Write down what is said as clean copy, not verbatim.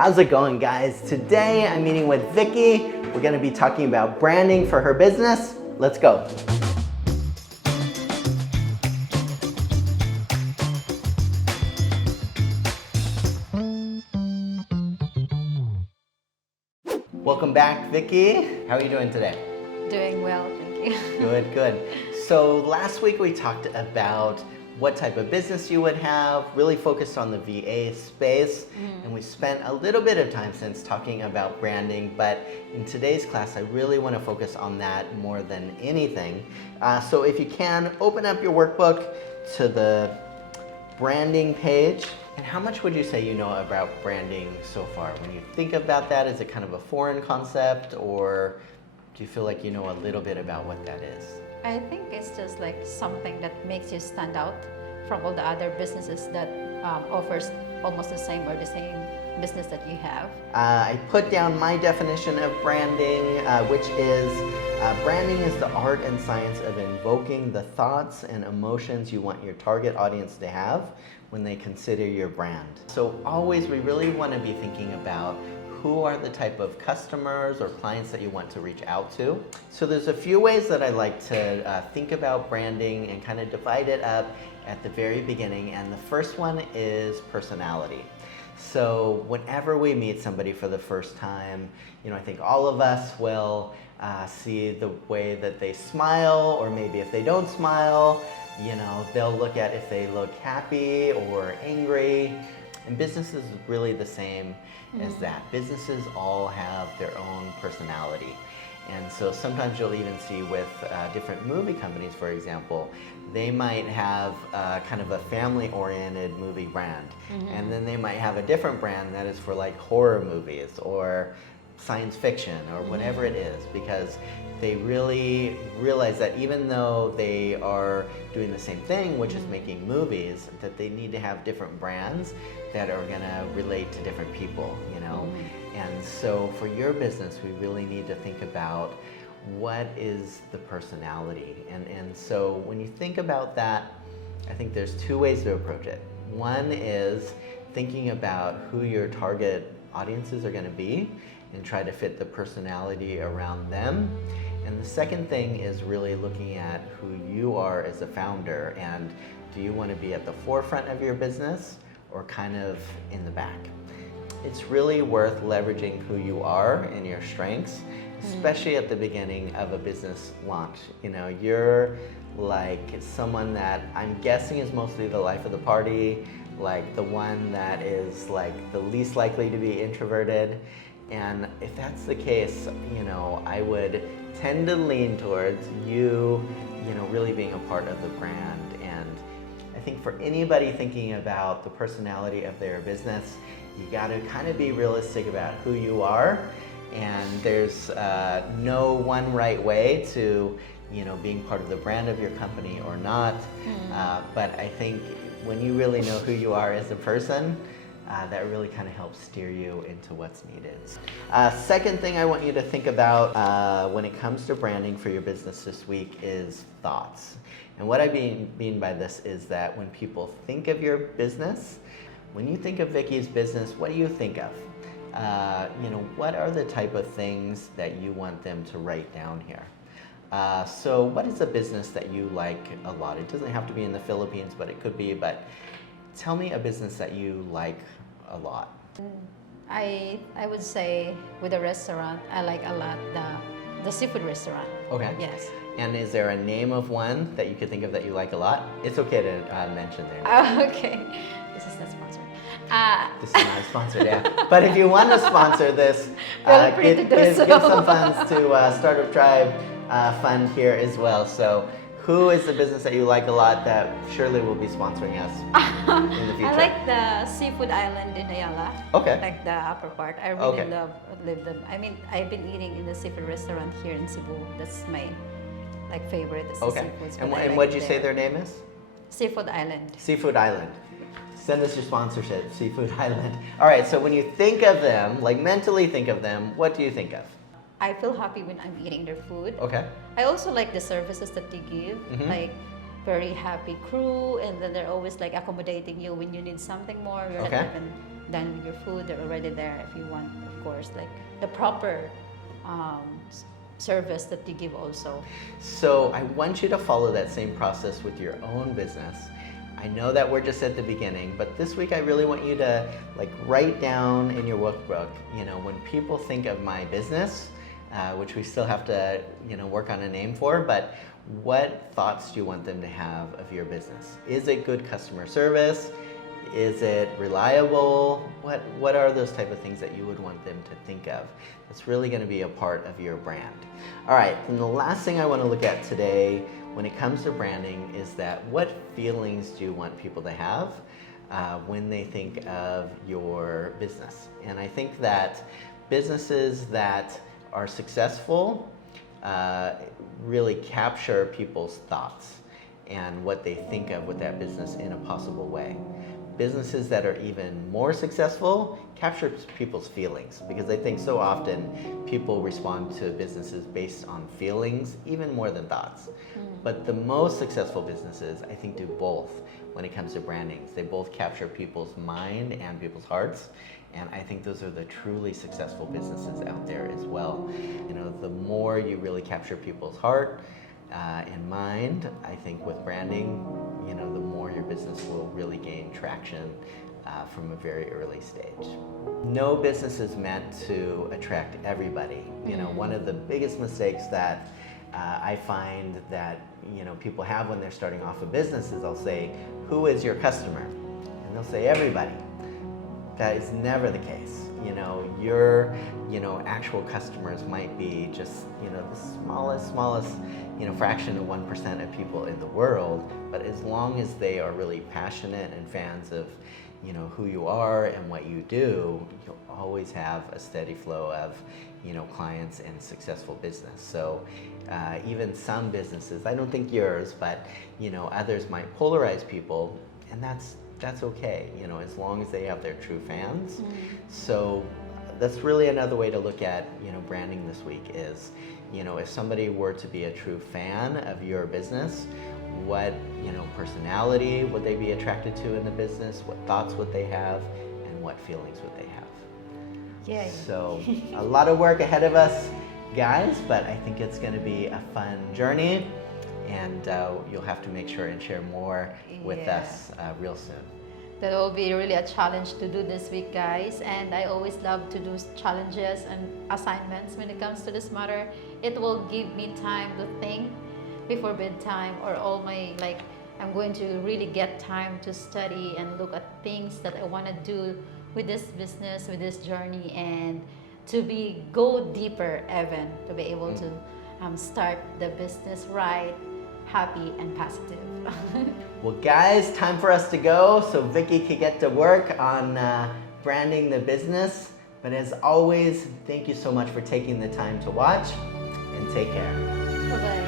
How's it going, guys? Today I'm meeting with Vicky. We're going to be talking about branding for her business. Let's go. Welcome back, Vicky. How are you doing today? Doing well, thank you. Good, good. So last week we talked about what type of business you would have, really focused on the VA space, and we spent a little bit of time since talking about branding, but in today's class I really want to focus on that more than anything. So if you can, open up your workbook to the branding page. And how much would you say you know about branding so far? When you think about that, is it kind of a foreign concept, or do you feel like you know a little bit about what that is? I think it's just like something that makes you stand out from all the other businesses that offers almost the same or the same business that you have. I put down my definition of branding, which is branding is the art and science of invoking the thoughts and emotions you want your target audience to have when they consider your brand. So always we really want to be thinking about who are the type of customers or clients that you want to reach out to. So there's a few ways that I like to think about branding and kind of divide it up at the very beginning. And the first one is personality. So whenever we meet somebody for the first time, you know, I think all of us will see the way that they smile, or maybe if they don't smile, you know, they'll look at if they look happy or angry. And business is really the same as that. Businesses all have their own personality. And so sometimes you'll even see with different movie companies, for example, they might have kind of a family-oriented movie brand. And then they might have a different brand that is for like horror movies or science fiction or whatever it is, because they really realize that even though they are doing the same thing, which is making movies, that they need to have different brands that are gonna relate to different people, you know? And so for your business, we really need to think about what is the personality. And so when you think about that, I think there's two ways to approach it. One is thinking about who your target audiences are gonna be and try to fit the personality around them. And the second thing is really looking at who you are as a founder, and do you want to be at the forefront of your business or kind of in the back? It's really worth leveraging who you are and your strengths, especially at the beginning of a business launch. You know, you're like someone that I'm guessing is mostly the life of the party, like the one that is like the least likely to be introverted. And if that's the case, you know, I would tend to lean towards you know, really being a part of the brand. And I think for anybody thinking about the personality of their business, you got to kind of be realistic about who you are. And there's no one right way to, you know, being part of the brand of your company or not. But I think when you really know who you are as a person, that really kind of helps steer you into what's needed. Second thing I want you to think about when it comes to branding for your business this week is thoughts. And what I mean by this is that when people think of your business, when you think of Vicky's business, what do you think of? You know, what are the type of things that you want them to write down here? So what is a business that you like a lot? It doesn't have to be in the Philippines, but it could be. But tell me a business that you like a lot. I would say with a restaurant, I like a lot the seafood restaurant. Okay. Yes. And is there a name of one that you could think of that you like a lot? It's okay to mention their name. Oh, okay. This is not sponsored. This is not sponsored, yeah. But if you want to sponsor this, Feel free to do give so. some funds to Startup Tribe Fund here as well. So who is the business that you like a lot that surely will be sponsoring us in the future? I like the Seafood Island in Ayala. Okay. Like the upper part. I really love them. I mean, I've been eating in the seafood restaurant here in Cebu. That's my like favorite. It's the seafoods. And what did you say their name is? Seafood Island. Seafood Island. Send us your sponsorship, Seafood Island. All right, so when you think of them, like mentally think of them, what do you think of? I feel happy when I'm eating their food. Okay. I also like the services that they give, like very happy crew, and then they're always like accommodating you when you need something more. You're not even done with your food, they're already there. If you want, of course, like the proper service that you give also. So I want you to follow that same process with your own business. I know that we're just at the beginning, but this week I really want you to like write down in your workbook, when people think of my business, which we still have to, work on a name for, but what thoughts do you want them to have of your business? Is it good customer service? Is it reliable? What are those type of things that you would want them to think of? It's really going to be a part of your brand. All right, and the last thing I want to look at today when it comes to branding is that what feelings do you want people to have when they think of your business? And I think that businesses that are successful really capture people's thoughts and what they think of with that business in a possible way. Businesses that are even more successful capture people's feelings, because I think so often people respond to businesses based on feelings even more than thoughts. But the most successful businesses, I think, do both when it comes to branding. They both capture people's mind and people's hearts, and I think those are the truly successful businesses out there as well. The more you really capture people's heart and mind, I think with branding, the more your business will really gain traction from a very early stage. No business is meant to attract everybody. One of the biggest mistakes that I find that people have when they're starting off a business is they'll say, "Who is your customer?" And they'll say, "Everybody." That is never the case. Your actual customers might be just the smallest fraction of 1% of people in the world. But as long as they are really passionate and fans of who you are and what you do, you'll always have a steady flow of clients and successful business. So even some businesses, I don't think yours, but others might polarize people, and that's okay, as long as they have their true fans. So that's really another way to look at branding this week is if somebody were to be a true fan of your business, what personality would they be attracted to in the business, what thoughts would they have, and what feelings would they have. Yay. So a lot of work ahead of us, guys, but I think it's going to be a fun journey, and you'll have to make sure and share more with us real soon. That will be really a challenge to do this week, guys. And I always love to do challenges and assignments when it comes to this matter. It will give me time to think before bedtime, or I'm going to really get time to study and look at things that I want to do with this business, with this journey, and to go deeper, even to be able to start the business right, happy and positive. Well, guys, time for us to go so Vicky can get to work on branding the business. But as always, thank you so much for taking the time to watch, and take care. Bye-bye.